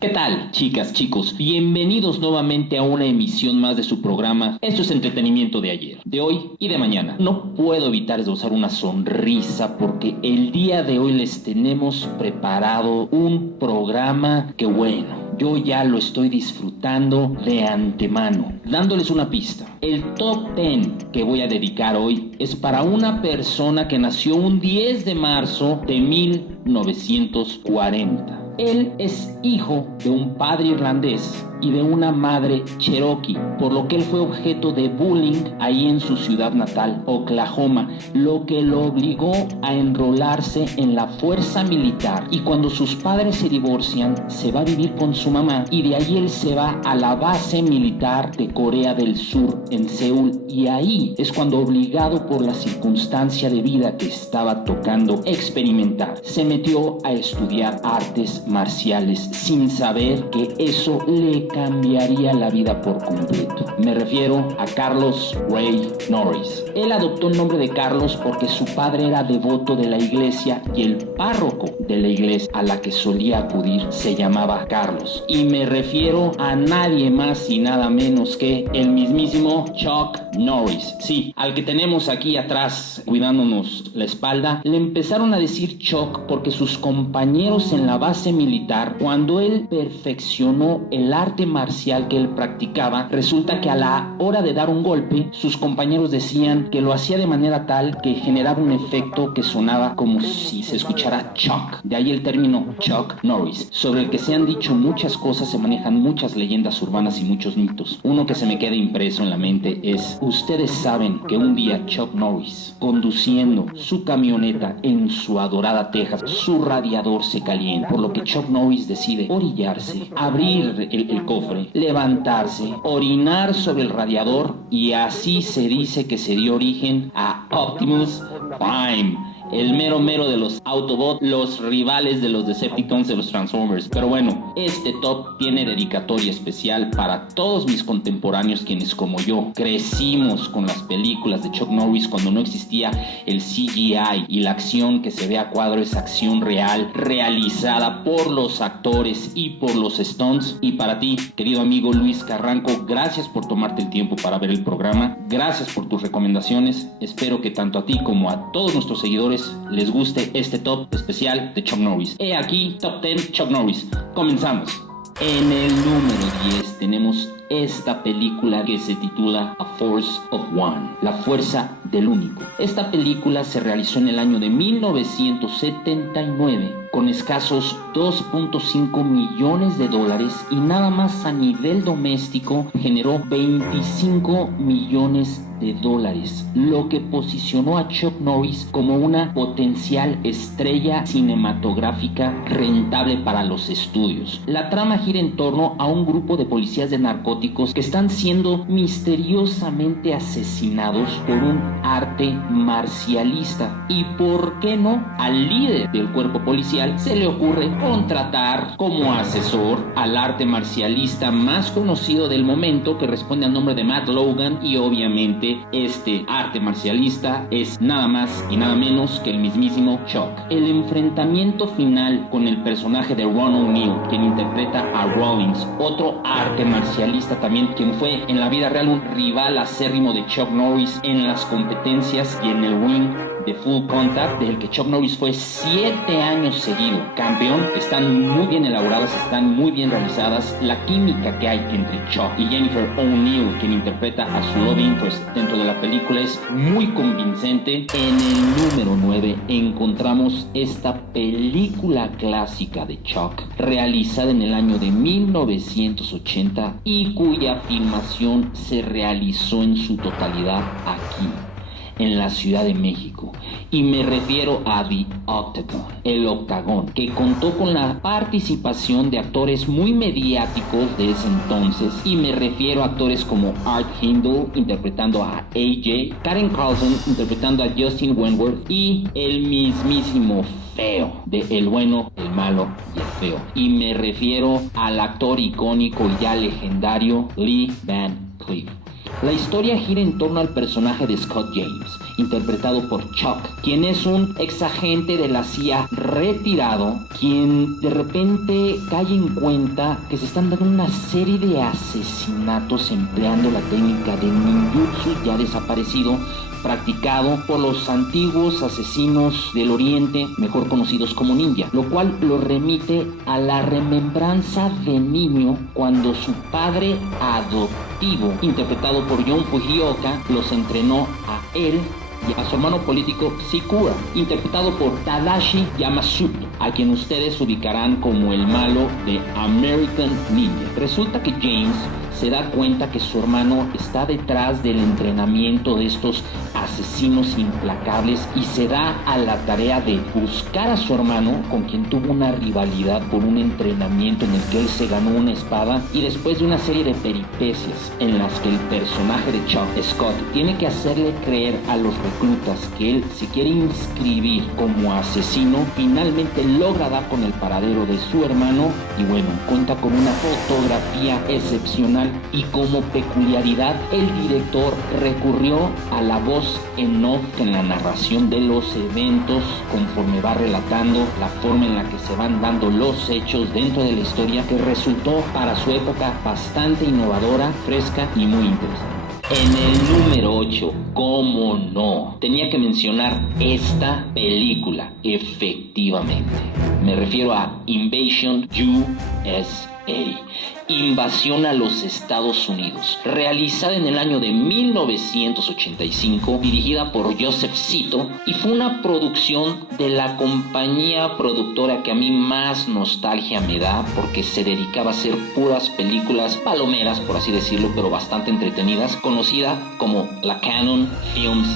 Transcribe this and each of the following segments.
¿Qué tal, chicas, chicos? Bienvenidos nuevamente a una emisión más de su programa. Esto es entretenimiento de ayer, de hoy y de mañana. No puedo evitar esbozar una sonrisa porque el día de hoy les tenemos preparado un programa que, bueno, yo ya lo estoy disfrutando de antemano. Dándoles una pista, el top 10 que voy a dedicar hoy es para una persona que nació un 10 de marzo de 1940. Él es hijo de un padre irlandés y de una madre cherokee, por lo que él fue objeto de bullying ahí en su ciudad natal, Oklahoma, lo que lo obligó a enrolarse en la fuerza militar. Y cuando sus padres se divorcian, se va a vivir con su mamá y de ahí él se va a la base militar de Corea del Sur en Seúl, y ahí es cuando, obligado por la circunstancia de vida que estaba tocando experimentar, se metió a estudiar artes marciales sin saber que eso le cambiaría la vida por completo. Me refiero a Carlos Ray Norris. Él adoptó el nombre de Carlos porque su padre era devoto de la iglesia y el párroco de la iglesia a la que solía acudir se llamaba Carlos. Y me refiero a nadie más y nada menos que el mismísimo Chuck Norris. Sí, al que tenemos aquí atrás cuidándonos la espalda, le empezaron a decir Chuck porque sus compañeros en la base militar, cuando él perfeccionó el arte marcial que él practicaba, resulta que a la hora de dar un golpe, sus compañeros decían que lo hacía de manera tal que generaba un efecto que sonaba como si se escuchara Chuck. De ahí el término Chuck Norris, sobre el que se han dicho muchas cosas, se manejan muchas leyendas urbanas y muchos mitos. Uno que se me queda impreso en la mente es: ustedes saben que un día Chuck Norris, conduciendo su camioneta en su adorada Texas, su radiador se calienta, por lo que Chuck Norris decide orillarse, abrir el cofre, levantarse, orinar sobre el radiador, y así se dice que se dio origen a Optimus Prime, el mero de los Autobots, los rivales de los Decepticons, de los Transformers. Pero bueno, este top tiene dedicatoria especial para todos mis contemporáneos, quienes como yo crecimos con las películas de Chuck Norris cuando no existía el CGI y la acción que se ve a cuadro es acción real, realizada por los actores y por los stunts. Y para ti, querido amigo Luis Carranco, gracias por tomarte el tiempo para ver el programa, gracias por tus recomendaciones. Espero que tanto a ti como a todos nuestros seguidores les guste este top especial de Chuck Norris. He aquí, Top 10 Chuck Norris. Comenzamos. En el número 10 tenemos esta película que se titula A Force of One, la fuerza del único. Esta película se realizó en el año de 1979 con escasos 2.5 millones de dólares y nada más a nivel doméstico generó 25 millones de dólares, lo que posicionó a Chuck Norris como una potencial estrella cinematográfica rentable para los estudios. La trama gira en torno a un grupo de policías de narcóticos que están siendo misteriosamente asesinados por un arte marcialista, y por qué no, al líder del cuerpo policial se le ocurre contratar como asesor al arte marcialista más conocido del momento, que responde al nombre de Matt Logan, y obviamente este arte marcialista es nada más y nada menos que el mismísimo Chuck. El enfrentamiento final con el personaje de Ron O'Neal, quien interpreta a Rawlings, otro arte marcialista también, quien fue en la vida real un rival acérrimo de Chuck Norris en las competencias y en el ring de Full Contact, del que Chuck Norris fue 7 años seguido campeón. Están muy bien elaboradas, están muy bien realizadas. La química que hay entre Chuck y Jennifer O'Neal, quien interpreta a su love interest dentro de la película, es muy convincente. En el número 9 encontramos esta película clásica de Chuck, realizada en el año de 1980 y cuya filmación se realizó en su totalidad aquí, en la Ciudad de México, y me refiero a The Octagon, el Octagón, que contó con la participación de actores muy mediáticos de ese entonces, y me refiero a actores como Art Hindle interpretando a AJ, Karen Carlson interpretando a Justin Wentworth, y el mismísimo Feo, de El Bueno, el Malo y el Feo. Y me refiero al actor icónico y ya legendario Lee Van Cleef. La historia gira en torno al personaje de Scott James, interpretado por Chuck, quien es un exagente de la CIA retirado, quien de repente cae en cuenta que se están dando una serie de asesinatos empleando la técnica de ninjutsu ya desaparecido, practicado por los antiguos asesinos del Oriente, mejor conocidos como ninja, lo cual lo remite a la remembranza de niño cuando su padre adoptivo, interpretado por Jun Fujioka, los entrenó a él y a su hermano político Sikura, interpretado por Tadashi Yamazaki, a quien ustedes ubicarán como el malo de American Ninja. Resulta que James se da cuenta que su hermano está detrás del entrenamiento de estos asesinos implacables y se da a la tarea de buscar a su hermano, con quien tuvo una rivalidad por un entrenamiento en el que él se ganó una espada, y después de una serie de peripecias en las que el personaje de Chuck, Scott, tiene que hacerle creer a los reclutas que él se quiere inscribir como asesino, finalmente logra dar con el paradero de su hermano y bueno, cuenta con una fotografía excepcional. Y como peculiaridad, el director recurrió a la voz en off en la narración de los eventos conforme va relatando la forma en la que se van dando los hechos dentro de la historia, que resultó para su época bastante innovadora, fresca y muy interesante. En el número 8, ¿cómo no? Tenía que mencionar esta película, efectivamente. Me refiero a Invasion USA. Invasión a los Estados Unidos, realizada en el año de 1985, dirigida por Joseph Zito, y fue una producción de la compañía productora que a mí más nostalgia me da, porque se dedicaba a hacer puras películas palomeras, por así decirlo, pero bastante entretenidas, conocida como la Cannon Films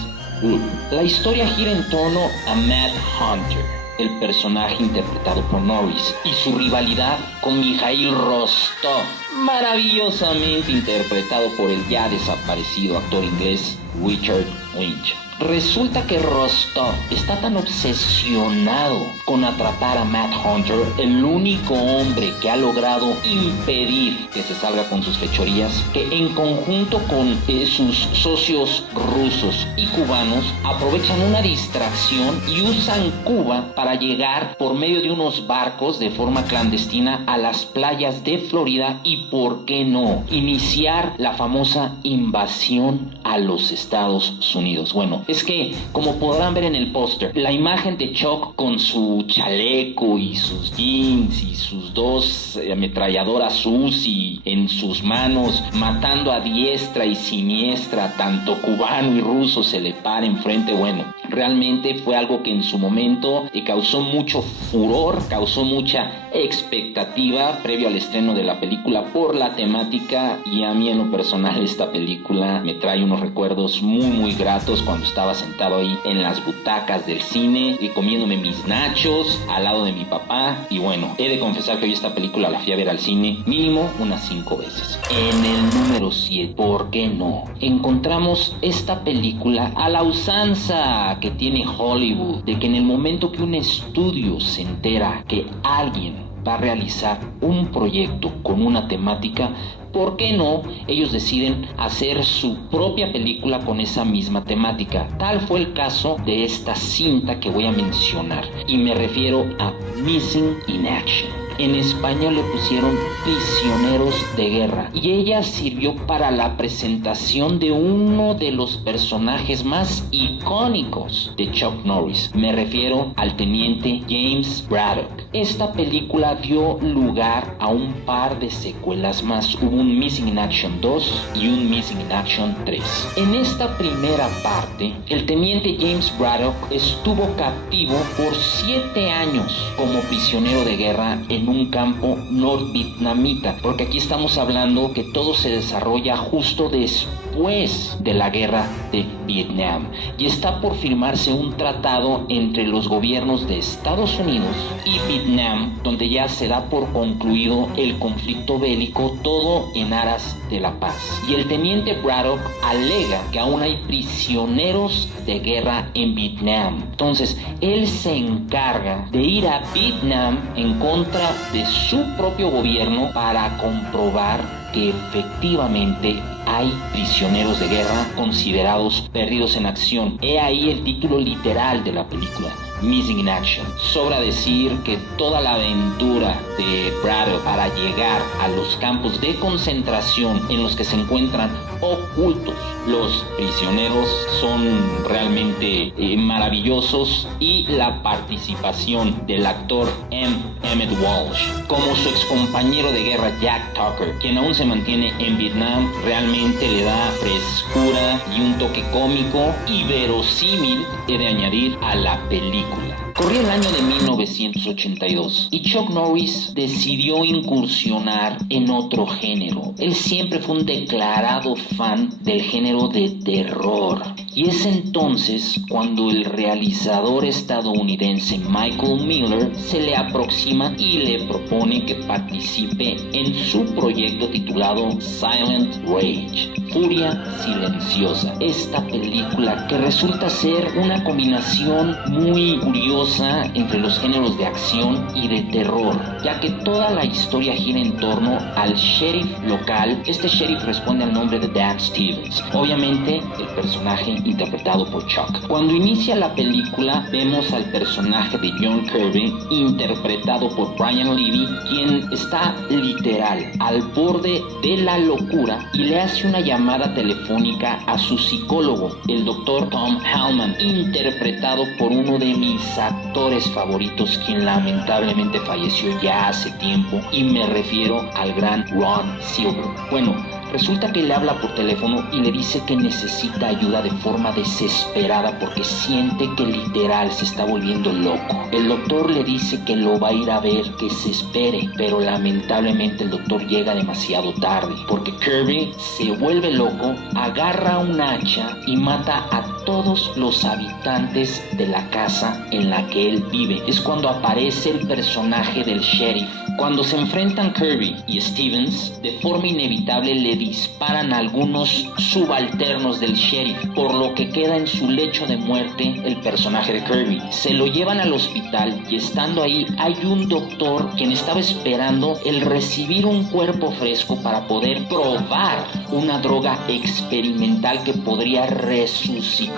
Group. La historia gira en torno a Matt Hunter, el personaje interpretado por Norris, y su rivalidad con Mikhail Rostov, maravillosamente interpretado por el ya desaparecido actor inglés Richard Lynch. Resulta que Rostov está tan obsesionado con atrapar a Matt Hunter, el único hombre que ha logrado impedir que se salga con sus fechorías, que en conjunto con sus socios rusos y cubanos aprovechan una distracción y usan Cuba para llegar por medio de unos barcos de forma clandestina a las playas de Florida y, ¿por qué no?, iniciar la famosa invasión a los Estados Unidos. Bueno, es que, como podrán ver en el póster, la imagen de Chuck con su chaleco y sus jeans y sus dos ametralladoras Uzi en sus manos, matando a diestra y siniestra, tanto cubano y ruso se le para enfrente, bueno, realmente fue algo que en su momento causó mucho furor, causó mucha expectativa previo al estreno de la película por la temática, y a mí en lo personal esta película me trae unos recuerdos muy gratos cuando estaba sentado ahí en las butacas del cine y comiéndome mis nachos al lado de mi papá. Y bueno, he de confesar que hoy esta película la fui a ver al cine mínimo unas 5 veces. En el número 7, ¿por qué no?, encontramos esta película a la usanza que tiene Hollywood, de que en el momento que un estudio se entera que alguien va a realizar un proyecto con una temática, ¿por qué no?, ellos deciden hacer su propia película con esa misma temática. Tal fue el caso de esta cinta que voy a mencionar, y me refiero a Missing in Action. En español le pusieron Prisioneros de Guerra, y ella sirvió para la presentación de uno de los personajes más icónicos de Chuck Norris. Me refiero al teniente James Braddock. Esta película dio lugar a un par de secuelas más. Hubo un Missing in Action 2 y un Missing in Action 3. En esta primera parte, el teniente James Braddock estuvo captivo por 7 años como prisionero de guerra en un campo norvietnamita, porque aquí estamos hablando que todo se desarrolla justo después de la guerra de Vietnam, y está por firmarse un tratado entre los gobiernos de Estados Unidos y Vietnam, donde ya se da por concluido el conflicto bélico, todo en aras de la paz. Y el teniente Braddock alega que aún hay prisioneros de guerra en Vietnam. Entonces, él se encarga de ir a Vietnam en contra de su propio gobierno para comprobar que efectivamente hay prisioneros de guerra considerados perdidos en acción. He ahí el título literal de la película, Missing in Action. Sobra decir que toda la aventura de Braddock para llegar a los campos de concentración en los que se encuentran ocultos los prisioneros son realmente maravillosos, y la participación del actor Emmett Walsh como su excompañero de guerra Jack Tucker, quien aún se mantiene en Vietnam, realmente le da frescura y un toque cómico y verosímil, he de añadir, a la película. Corría el año de 1982 y Chuck Norris decidió incursionar en otro género. Él siempre fue un declarado fan del género de terror. Y es entonces cuando el realizador estadounidense Michael Miller se le aproxima y le propone que participe en su proyecto titulado Silent Rage, Furia Silenciosa. Esta película que resulta ser una combinación muy curiosa entre los géneros de acción y de terror, ya que toda la historia gira en torno al sheriff local. Este sheriff responde al nombre de Dan Stevens, obviamente el personaje interpretado por Chuck. Cuando inicia la película vemos al personaje de John Kirby interpretado por Brian Levy, quien está literal al borde de la locura y le hace una llamada telefónica a su psicólogo, el Dr. Tom Hellman, interpretado por uno de mis actores favoritos, quien lamentablemente falleció ya hace tiempo, y me refiero al gran Ron Silver. Bueno, resulta que le habla por teléfono y le dice que necesita ayuda de forma desesperada porque siente que literal se está volviendo loco. El doctor le dice que lo va a ir a ver, que se espere, pero lamentablemente el doctor llega demasiado tarde porque Kirby se vuelve loco, agarra un hacha y mata a todos los habitantes de la casa en la que él vive. Es cuando aparece el personaje del sheriff. Cuando se enfrentan Kirby y Stevens, de forma inevitable le disparan a algunos subalternos del sheriff, por lo que queda en su lecho de muerte el personaje de Kirby. Se lo llevan al hospital y estando ahí hay un doctor quien estaba esperando el recibir un cuerpo fresco para poder probar una droga experimental que podría resucitar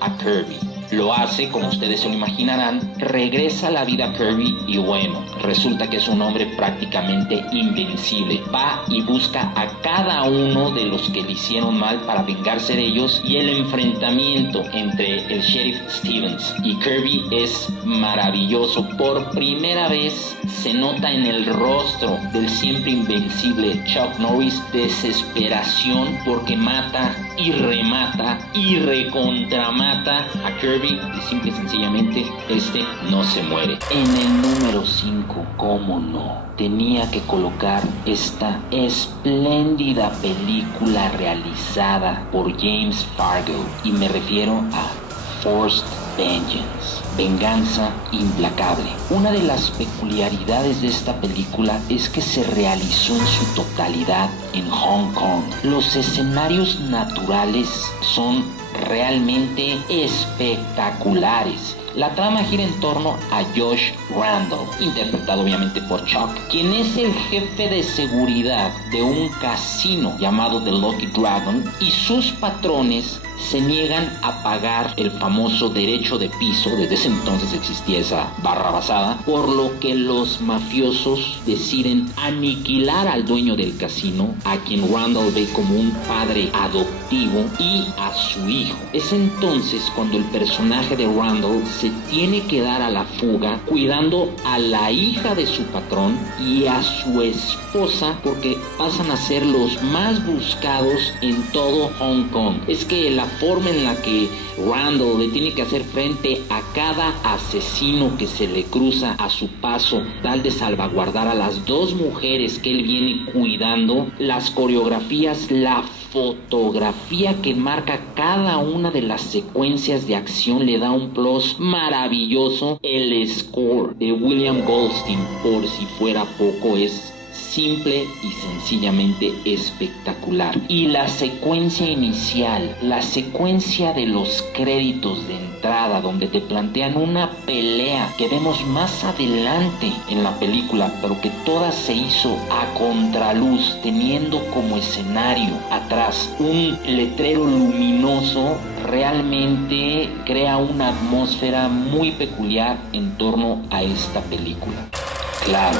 a Kirby. Lo hace, como ustedes se lo imaginarán, regresa a la vida Kirby y bueno, resulta que es un hombre prácticamente invencible. Va y busca a cada uno de los que le hicieron mal para vengarse de ellos, y el enfrentamiento entre el sheriff Stevens y Kirby es maravilloso. Por primera vez se nota en el rostro del siempre invencible Chuck Norris desesperación porque mata y remata y recontramata a Kirby, y simple y sencillamente no se muere. En el número 5, cómo no, tenía que colocar esta espléndida película realizada por James Fargo, y me refiero a Forced Vengeance, Venganza Implacable. Una de las peculiaridades de esta película es que se realizó en su totalidad en Hong Kong. Los escenarios naturales son realmente espectaculares. La trama gira en torno a Josh Randall, interpretado obviamente por Chuck, quien es el jefe de seguridad de un casino llamado The Lucky Dragon, y sus patrones se niegan a pagar el famoso derecho de piso. Desde ese entonces existía esa barra basada, por lo que los mafiosos deciden aniquilar al dueño del casino, a quien Randall ve como un padre adoptivo, y a su hijo. Es entonces cuando el personaje de Randall se tiene que dar a la fuga, cuidando a la hija de su patrón y a su esposa, porque pasan a ser los más buscados en todo Hong Kong. Es que la forma en la que Randall le tiene que hacer frente a cada asesino que se le cruza a su paso, tal de salvaguardar a las dos mujeres que él viene cuidando, las coreografías, la fotografía que marca cada una de las secuencias de acción le da un plus maravilloso. El score de William Goldstein, por si fuera poco, es simple y sencillamente espectacular. Y la secuencia inicial, la secuencia de los créditos de entrada, donde te plantean una pelea que vemos más adelante en la película, pero que toda se hizo a contraluz, teniendo como escenario atrás un letrero luminoso, realmente crea una atmósfera muy peculiar en torno a esta película. Claro,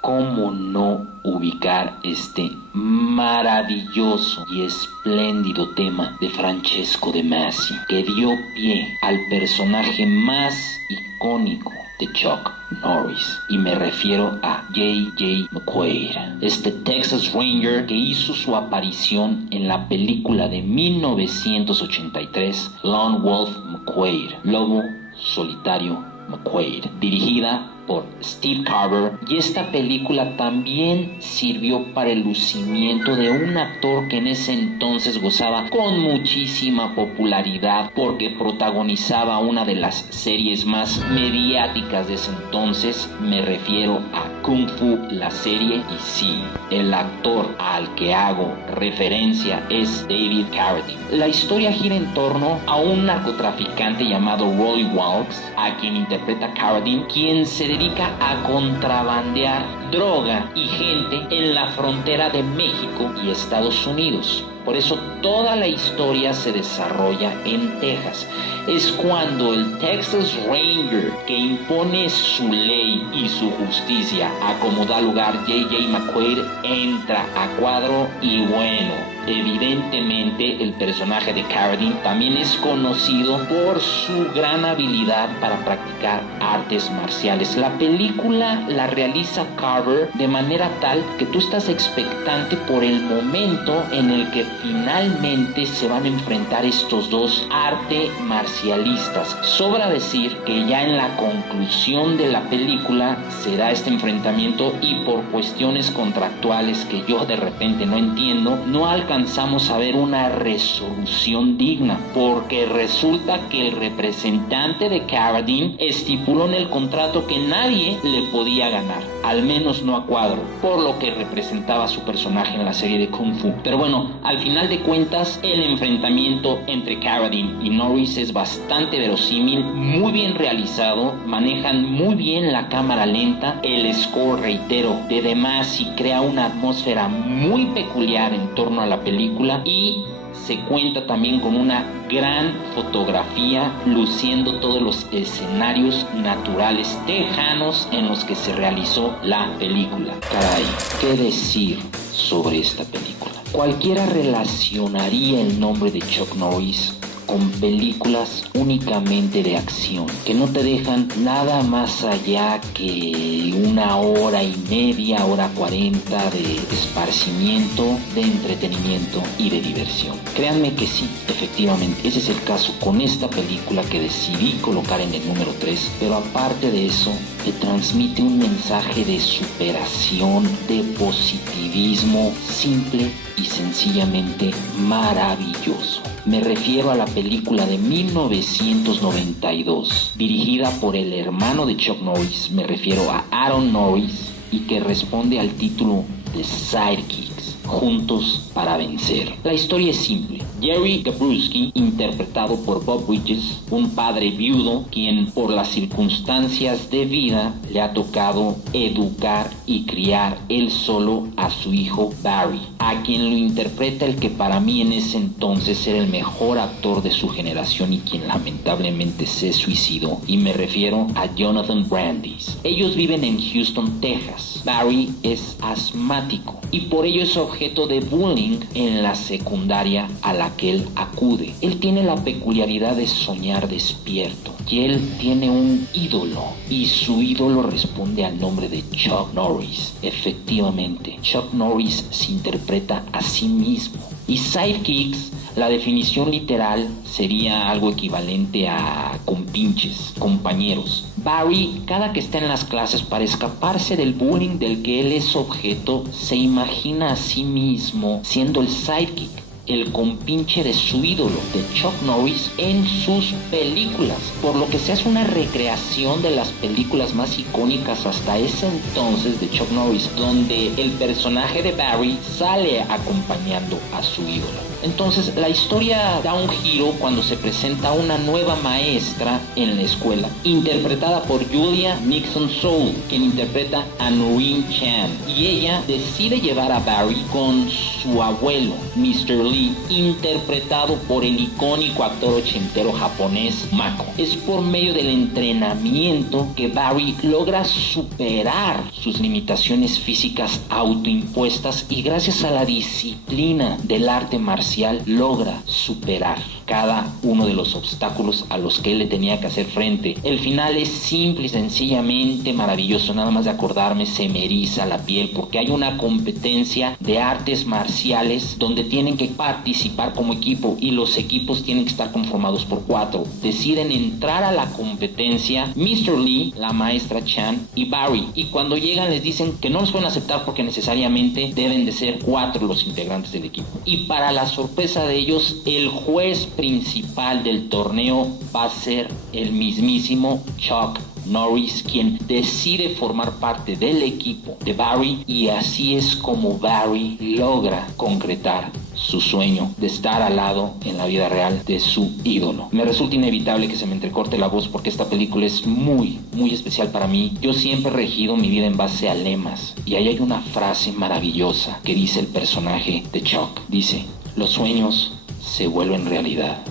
¿cómo no ubicar este maravilloso y espléndido tema de Francesco De Masi, que dio pie al personaje más icónico de Chuck Norris? Y me refiero a J.J. McQuaid, este Texas Ranger que hizo su aparición en la película de 1983 Lone Wolf McQuaid, Lobo Solitario McQuaid, dirigida por Steve Carver. Y esta película también sirvió para el lucimiento de un actor que en ese entonces gozaba con muchísima popularidad porque protagonizaba una de las series más mediáticas de ese entonces. Me refiero a Kung Fu, la serie, y sí, el actor al que hago referencia es David Carradine. La historia gira en torno a un narcotraficante llamado Rolly Walks, a quien interpreta Carradine, quien se dedica a contrabandear droga y gente en la frontera de México y Estados Unidos. Por eso toda la historia se desarrolla en Texas. Es cuando el Texas Ranger, que impone su ley y su justicia a como da lugar J.J. McQuaid, entra a cuadro. Y bueno, evidentemente el personaje de Carradine también es conocido por su gran habilidad para practicar artes marciales. La película la realiza Carver de manera tal que tú estás expectante por el momento en el que finalmente se van a enfrentar estos dos arte marcialistas. Sobra decir que ya en la conclusión de la película se da este enfrentamiento y por cuestiones contractuales que yo de repente no entiendo, no alcanzamos a ver una resolución digna, porque resulta que el representante de Carradine estipuló en el contrato que nadie le podía ganar, al menos no a cuadro, por lo que representaba su personaje en la serie de Kung Fu. Pero bueno, al final de cuentas, el enfrentamiento entre Carradine y Norris es bastante verosímil, muy bien realizado, manejan muy bien la cámara lenta, el score, reitero, de De Masi crea una atmósfera muy peculiar en torno a la película y se cuenta también con una gran fotografía, luciendo todos los escenarios naturales tejanos en los que se realizó la película. Caray, ¿qué decir sobre esta película? Cualquiera relacionaría el nombre de Chuck Norris con películas únicamente de acción, que no te dejan nada más allá que una hora y media, hora 40 de esparcimiento, de entretenimiento y de diversión. Créanme que sí, efectivamente, ese es el caso con esta película que decidí colocar en el número 3, pero aparte de eso, te transmite un mensaje de superación, de positivismo, simple y sencillamente maravilloso. Me refiero a la película de 1992, dirigida por el hermano de Chuck Norris, me refiero a Aaron Norris, y que responde al título de Sidekicks, Juntos para Vencer. La historia es simple. Jerry Gabrowski, interpretado por Bob Bridges, un padre viudo quien por las circunstancias de vida le ha tocado educar y criar él solo a su hijo Barry, a quien lo interpreta el que para mí en ese entonces era el mejor actor de su generación y quien lamentablemente se suicidó, y me refiero a Jonathan Brandis. Ellos viven en Houston, Texas. Barry es asmático y por ello es objeto de bullying en la secundaria a la que él acude. Él tiene la peculiaridad de soñar despierto y él tiene un ídolo y su ídolo responde al nombre de Chuck Norris. Efectivamente, Chuck Norris se interpreta a sí mismo. Y sidekicks, la definición literal sería algo equivalente a compinches, compañeros. Barry, cada que está en las clases, para escaparse del bullying del que él es objeto, se imagina a sí mismo siendo el sidekick, el compinche de su ídolo, de Chuck Norris, en sus películas, por lo que se hace una recreación de las películas más icónicas hasta ese entonces de Chuck Norris, donde el personaje de Barry sale acompañando a su ídolo. Entonces la historia da un giro cuando se presenta una nueva maestra en la escuela, interpretada por Julia Nickson-Soul, quien interpreta a Noreen Chan, y ella decide llevar a Barry con su abuelo, Mr. Lee, interpretado por el icónico actor ochentero japonés Mako. Es por medio del entrenamiento que Barry logra superar sus limitaciones físicas autoimpuestas y gracias a la disciplina del arte marcial logra superar cada uno de los obstáculos a los que él le tenía que hacer frente. El final es simple y sencillamente maravilloso. Nada más de acordarme se me eriza la piel, porque hay una competencia de artes marciales donde tienen que participar como equipo y los equipos tienen que estar conformados por 4. Deciden entrar a la competencia Mr. Lee, la maestra Chan y Barry, y cuando llegan les dicen que no los pueden aceptar porque necesariamente deben de ser 4 los integrantes del equipo. Y para la sorpresa de ellos, el juez principal del torneo va a ser el mismísimo Chuck Norris, quien decide formar parte del equipo de Barry, y así es como Barry logra concretar su sueño de estar al lado en la vida real de su ídolo. Me resulta inevitable que se me entrecorte la voz porque esta película es muy especial para mí. Yo siempre he regido mi vida en base a lemas, y ahí hay una frase maravillosa que dice el personaje de Chuck. Dice: los sueños se vuelven realidad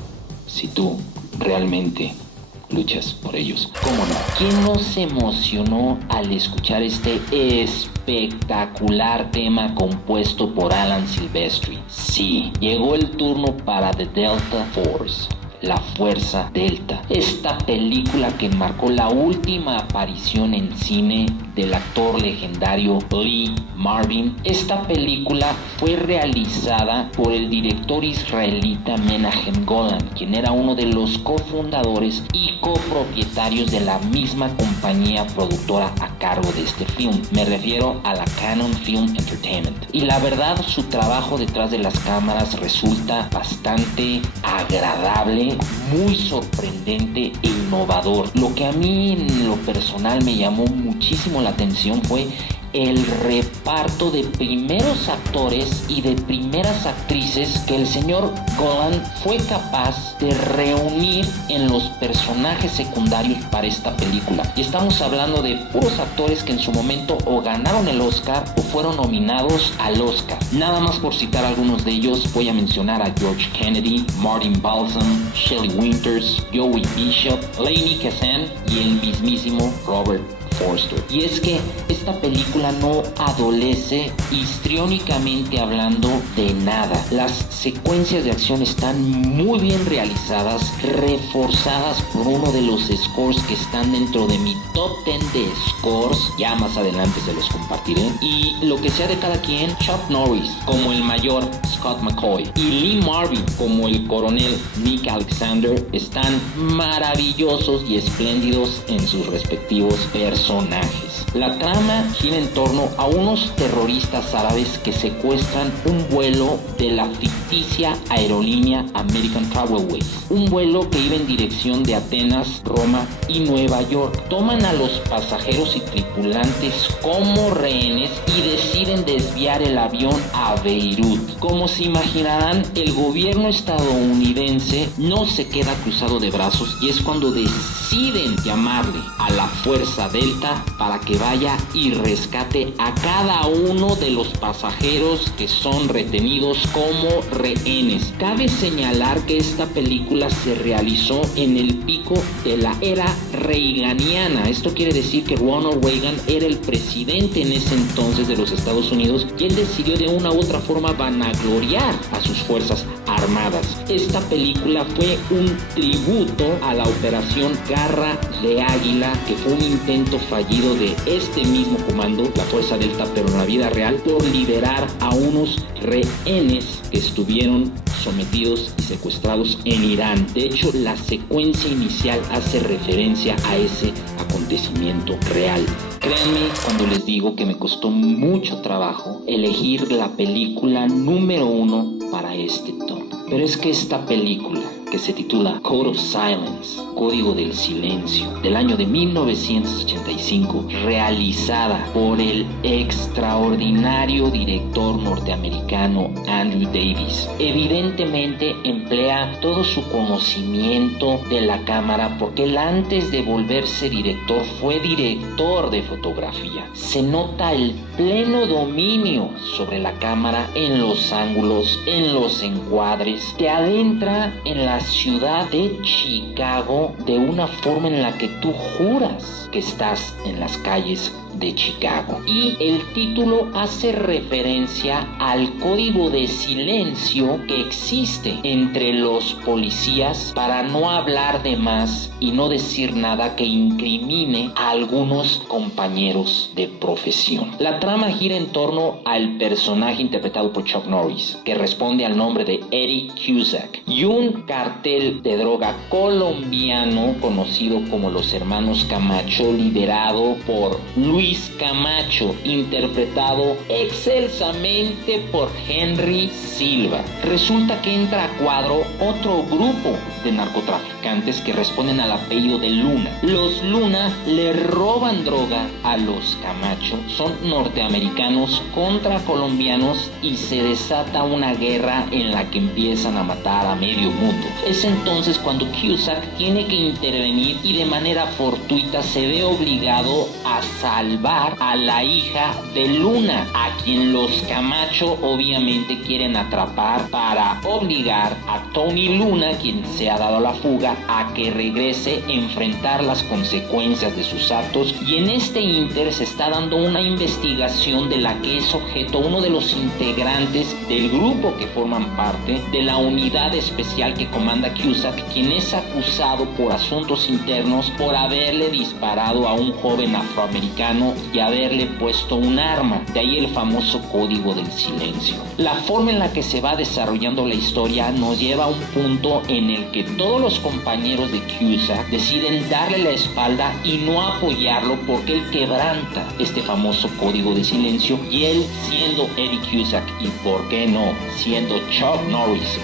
si tú realmente luchas por ellos. ¿Cómo no? ¿Quién no se emocionó al escuchar este espectacular tema compuesto por Alan Silvestri? Sí, llegó el turno para The Delta Force, la Fuerza Delta. Esta película que marcó la última aparición en cine del actor legendario Lee Marvin. Esta película fue realizada por el director israelita Menahem Golan, quien era uno de los cofundadores y copropietarios de la misma compañía productora a cargo de este film. Me refiero a la Cannon Film Entertainment. Y la verdad, su trabajo detrás de las cámaras resulta bastante agradable, muy sorprendente e innovador. Lo que a mí en lo personal me llamó muchísimo la atención fue el reparto de primeros actores y de primeras actrices que el señor Golan fue capaz de reunir en los personajes secundarios para esta película. Y estamos hablando de puros actores que en su momento o ganaron el Oscar o fueron nominados al Oscar. Nada más por citar algunos de ellos, voy a mencionar a George Kennedy, Martin Balsam, Shelley Winters, Joey Bishop, Lainie Kazan y el mismísimo Robert Forster. Y es que esta película no adolece histriónicamente hablando de nada. Las secuencias de acción están muy bien realizadas, reforzadas por uno de los scores que están dentro de mi top 10 de scores. Ya más adelante se los compartiré. Y lo que sea de cada quien, Chuck Norris como el mayor Scott McCoy y Lee Marvin como el coronel Nick Alexander están maravillosos y espléndidos en sus respectivos personajes. La trama gira en torno a unos terroristas árabes que secuestran un vuelo de la ficticia aerolínea American Travelways, un vuelo que iba en dirección de Atenas, Roma y Nueva York. Toman a los pasajeros y tripulantes como rehenes y deciden desviar el avión a Beirut. Como se imaginarán, el gobierno estadounidense no se queda cruzado de brazos, y es cuando deciden llamarle a la Fuerza Delta para que vaya y rescate a cada uno de los pasajeros que son retenidos como rehenes. Cabe señalar que esta película se realizó en el pico de la era reaganiana. Esto quiere decir que Ronald Reagan era el presidente en ese entonces de los Estados Unidos, y él decidió de una u otra forma vanagloriar a sus fuerzas armadas. Esta película fue un tributo a la operación Garra de Águila, que fue un intento fallido de este mismo comando, la Fuerza Delta, pero en la vida real, por liberar a unos rehenes que estuvieron sometidos y secuestrados en Irán. De hecho, la secuencia inicial hace referencia a ese acontecimiento real. Créanme cuando les digo que me costó mucho trabajo elegir la película número 1 para este top. Pero es que esta película, que se titula Code of Silence, Código del Silencio, del año de 1985, realizada por el extraordinario director norteamericano Andrew Davis, evidentemente emplea todo su conocimiento de la cámara, porque él, antes de volverse director, fue director de fotografía. Se nota el pleno dominio sobre la cámara, en los ángulos, en los encuadres. Te adentra en la ciudad de Chicago de una forma en la que tú juras que estás en las calles de Chicago. Y el título hace referencia al código de silencio que existe entre los policías para no hablar de más y no decir nada que incrimine a algunos compañeros de profesión. La trama gira en torno al personaje interpretado por Chuck Norris, que responde al nombre de Eddie Cusack, y un cartel de droga colombiano conocido como los Hermanos Camacho, liderado por Luis Camacho, interpretado excelsamente por Henry Silva. Resulta que entra a cuadro otro grupo de narcotraficantes que responden al apellido de Luna. Los Luna le roban droga a los Camacho, son norteamericanos contra colombianos y se desata una guerra en la que empiezan a matar a medio mundo. Es entonces cuando Cusack tiene que intervenir y de manera fortuita se ve obligado a salvar a la hija de Luna, a quien los Camacho obviamente quieren atrapar para obligar a Tony Luna, quien se ha dado la fuga, a que regrese a enfrentar las consecuencias de sus actos. Y en este ínter se está dando una investigación de la que es objeto uno de los integrantes del grupo que forman parte de la unidad especial que comanda Cusack, quien es acusado por asuntos internos por haberle disparado a un joven afroamericano y haberle puesto un arma. De ahí el famoso código del silencio. La forma en la que se va desarrollando la historia nos lleva a un punto en el que todos los compañeros de Cusack deciden darle la espalda y no apoyarlo, porque él quebranta este famoso código de silencio, y él, siendo Eddie Cusack y por qué no siendo Chuck Norris,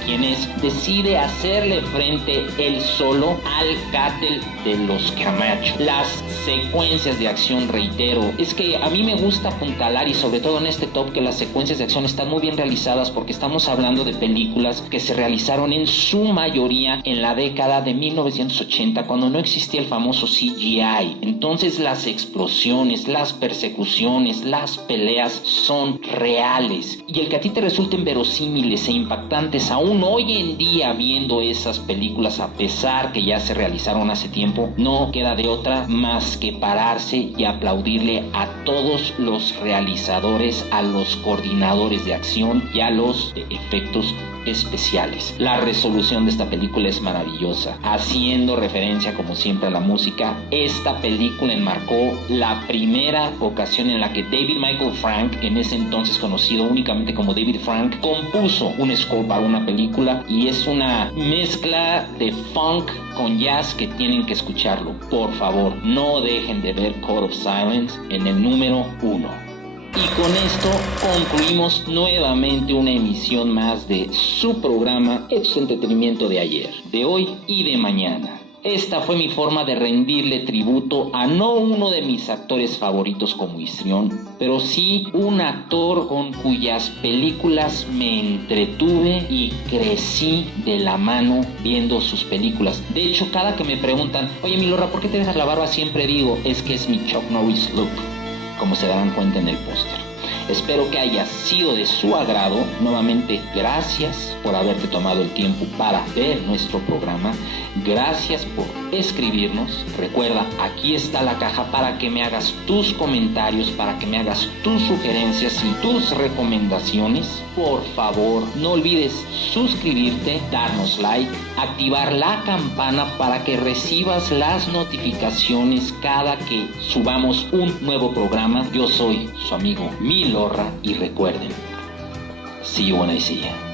decide hacerle frente él solo al cártel de los Camacho. Las secuencias de acción, reitero, es que a mí me gusta apuntalar, y sobre todo en este top, que las secuencias de acción están muy bien realizadas, porque estamos hablando de películas que se realizaron en su mayoría en la década de 1980, cuando no existía el famoso CGI. Entonces las explosiones, las persecuciones, las peleas son reales, y el que a ti te resulten verosímiles e impactantes aún hoy en día viendo esas películas, a pesar que ya se realizaron hace tiempo, no queda de otra más que pararse y aplaudirle a todos los realizadores, a los coordinadores de acción y a los efectos especiales. La resolución de esta película es maravillosa, haciendo referencia como siempre a la música. Esta película enmarcó la primera ocasión en la que David Michael Frank, en ese entonces conocido únicamente como David Frank, compuso un score para una película, y es una mezcla de funk con jazz que tienen que escucharlo. Por favor, no dejen de ver Code of Silence en el número 1. Y con esto concluimos nuevamente una emisión más de su programa Ex Entretenimiento de ayer, de hoy y de mañana. Esta fue mi forma de rendirle tributo a no uno de mis actores favoritos como histrión, pero sí un actor con cuyas películas me entretuve y crecí de la mano viendo sus películas. De hecho, cada que me preguntan, oye Milorra, ¿por qué te dejas la barba? Siempre digo, es que es mi Chuck Norris look, como se darán cuenta en el póster. Espero que haya sido de su agrado. Nuevamente, gracias por haberte tomado el tiempo para ver nuestro programa. Gracias por escribirnos. Recuerda, aquí está la caja para que me hagas tus comentarios, para que me hagas tus sugerencias y tus recomendaciones. Por favor, no olvides suscribirte, darnos like, activar la campana para que recibas las notificaciones cada que subamos un nuevo programa. Yo soy su amigo Milorra y recuerden, see you when I see you.